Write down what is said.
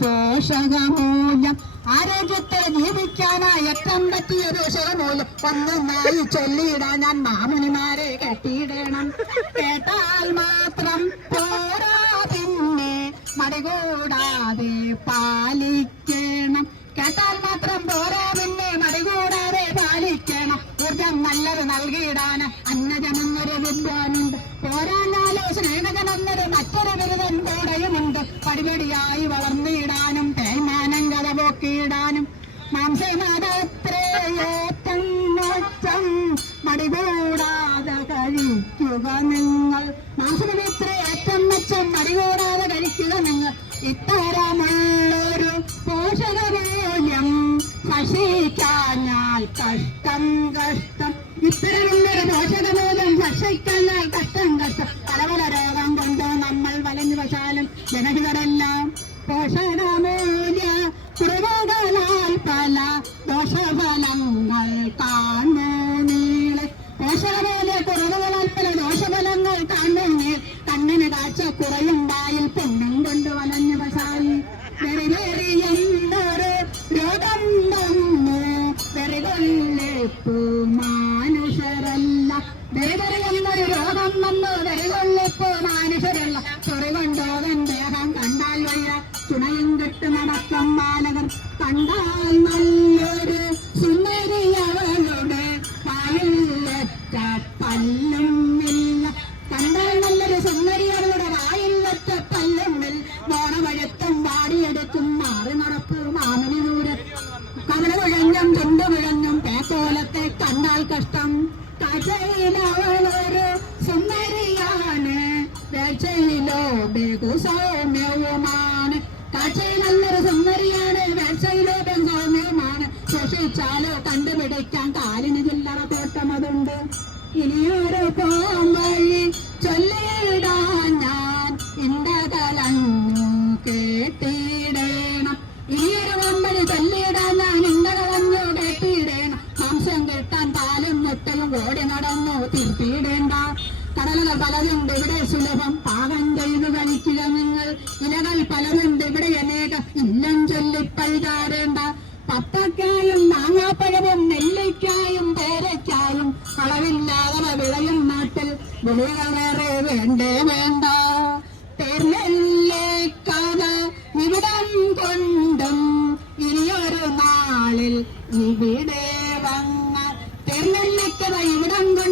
പോഷകമൂല്യം. ആരോഗ്യത്തിൽ ജീവിക്കാനായി ഏറ്റവും പറ്റിയ പോഷകമൂല്യം ഒന്നായി ചൊല്ലിയിടാൻ ഞാൻ മാമുനിമാരെ കെട്ടിയിടണം. കേട്ടാൽ മാത്രം പോരാ, പിന്നെ മടികൂടാതെ പാലിക്കണം. കേട്ടാൽ മാത്രം പോരാ, പിന്നെ മടികൂടാതെ പാലിക്കണം. ഊർജം നല്ലത് നൽകിയിടാൻ അന്നജമെന്നൊരു വിദ്വാനുണ്ട്. പോരാഞ്ഞാലോ സ്നേഹജനെന്നൊരു മറ്റൊരു ബിരുദൻ കൂടെയുമുണ്ട്. പടിപടിയായി വളർന്നിടാനും തേയ്മാനം കഥ പോക്കിയിടാനും മാംസമതത്രേയേറ്റം മോക്ഷം മടികൂടാതെ കഴിക്കുക നിങ്ങൾ. മാംസമത്രേയേറ്റം മെച്ചം മടികൂടാതെ കഴിക്കുക നിങ്ങൾ. ഇത്തരമുള്ളൊരു പോഷകമൂല്യം ഭക്ഷിക്കാഞ്ഞാൽ കഷ്ടം കഷ്ടം. ഇത്തരമുള്ളൊരു പോഷകമൂല്യം ഭക്ഷിക്കാഞ്ഞാൽ കഷ്ടം കഷ്ടം. പല പല രോഗം കൊണ്ട് നമ്മൾ വലഞ്ഞു വശാലും ജനഹിതരെല്ലാം പോഷകമൂല്യ കുറവുകളാൽ പല ദോഷഫലങ്ങൾ കാണൂ നീളെ. പോഷകമൂല്യ കുറവുകളാൽ പല ദോഷഫലങ്ങൾ കാണൂ നീൾ. കണ്ണിന് കാഴ്ച കുറയുണ്ടായിൽ പൊന്നും കൊണ്ട് വലഞ്ഞു വശാലി വെറിയെന്നൊരു രോഗം വന്നു. വെറികൊള്ളിപ്പു മാനുഷരല്ല. വെറിയെന്നൊരു രോഗം വന്നു. വെറികൊള്ളിപ്പു മാനുഷരല്ല. ചൊറികൊണ്ടോകൻ ദേഹം കണ്ടാൽ വയ്യ ചുണയും കെട്ട് നടക്കം ബാലകർ. കണ്ടാൽ നല്ലൊരു സുന്ദരിയവളുടെ വായിലൊറ്റ പല്ലും ഇല്ല. കണ്ടാൽ നല്ലൊരു സുന്ദരിയവളുടെ വായിലൊറ്റ പല്ലും ഇല്ല. മോണവഴുത്തും വാടിയെടുക്കും മാറി നടപ്പ് മാമനി ദൂരെ. കവല കുഴഞ്ഞും ചുണ്ടു വിഴഞ്ഞും പേക്കോലത്തെ കണ്ടാൽ കഷ്ടം. കാഴ്ചയിലവളൊരു സുന്ദരിയാണ്, വേഴ്ചയിലോ ബഹുസൗമ്യവുമാണ്. കാഴ്ചയിൽ നല്ലൊരു സുന്ദരിയാണ്, വേഴ്ചയിലോ ബഹുസൗമ്യവുമാണ്. ശോഷിച്ചാലോ കണ്ടുപിടിക്കാൻ കാലിന് ചില്ലറ തോട്ടമതുണ്ട്. ഇനിയൊരു പോംവഴി ചൊല്ലിയിടാൻ ഞാൻ ഇണ്ടകലഞ്ഞു കേട്ടിടേണം. ഇനിയൊരു പോംവഴി ചൊല്ലിയിടാൻ ഞാൻ ഇണ്ടകളഞ്ഞു കേട്ടിടേണം. മാംസം കിട്ടാൻ പാലും മുട്ടയും ഓടി നടന്നു തീർത്തിയിടേണ്ട. കടലുകൾ പലതുണ്ട് ഇവിടെ സുലഭം, പാകം ചെയ്തു കഴിക്കുക നിങ്ങൾ. ഇലകൾ പലതുണ്ട് ഇവിടെ അനേകം, ഇല്ലം ചൊല്ലിപ്പഴുതാറേണ്ട. പപ്പക്കായും മാങ്ങാപ്പഴവും നെല്ലിക്കായും പേരയ്ക്കായും അളവില്ലാതെ വിളയും നാട്ടിൽ വിളികളേറെ വേണ്ടേ വേണ്ട. തേർനെല്ലിക്കഥ ഇവിടം കൊണ്ടും ഇനിയൊരു നാളിൽ ഇവിടെ വന്ന തേർനെല്ലിക്കഥ ഇവിടം കൊണ്ട്